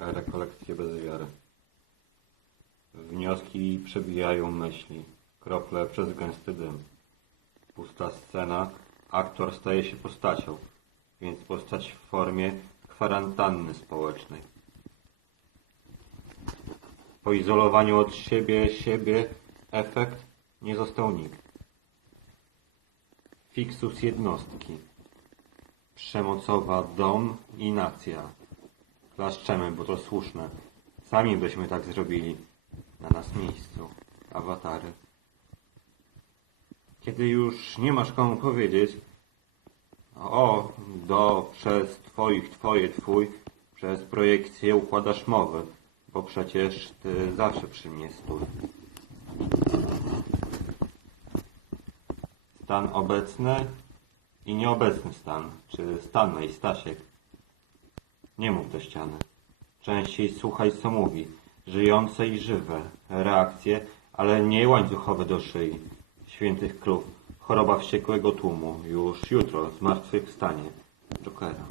Rekolekcje bez wiary. Wnioski przebijają myśli. Krople przez gęsty dym. Pusta scena. Aktor staje się postacią, więc postać w formie kwarantanny społecznej. Po izolowaniu od siebie siebie efekt nie został nikt. Fiksus jednostki. Przemocowa dom i nacja. Klaszczemy, bo to słuszne. Sami byśmy tak zrobili. Na nas miejscu. Awatary. Kiedy już nie masz komu powiedzieć o, do, przez, twoich, twoje, twój, przez projekcję układasz mowy, bo przecież ty zawsze przy mnie stój. Stan obecny i nieobecny stan, czy Stanley, Stasiek. Nie mów do ściany. Częściej słuchaj, co mówi. Żyjące i żywe. Reakcje, ale nie łańcuchowe do szyi. Świętych krów. Choroba wściekłego tłumu. Już jutro zmartwychwstanie. Jokera.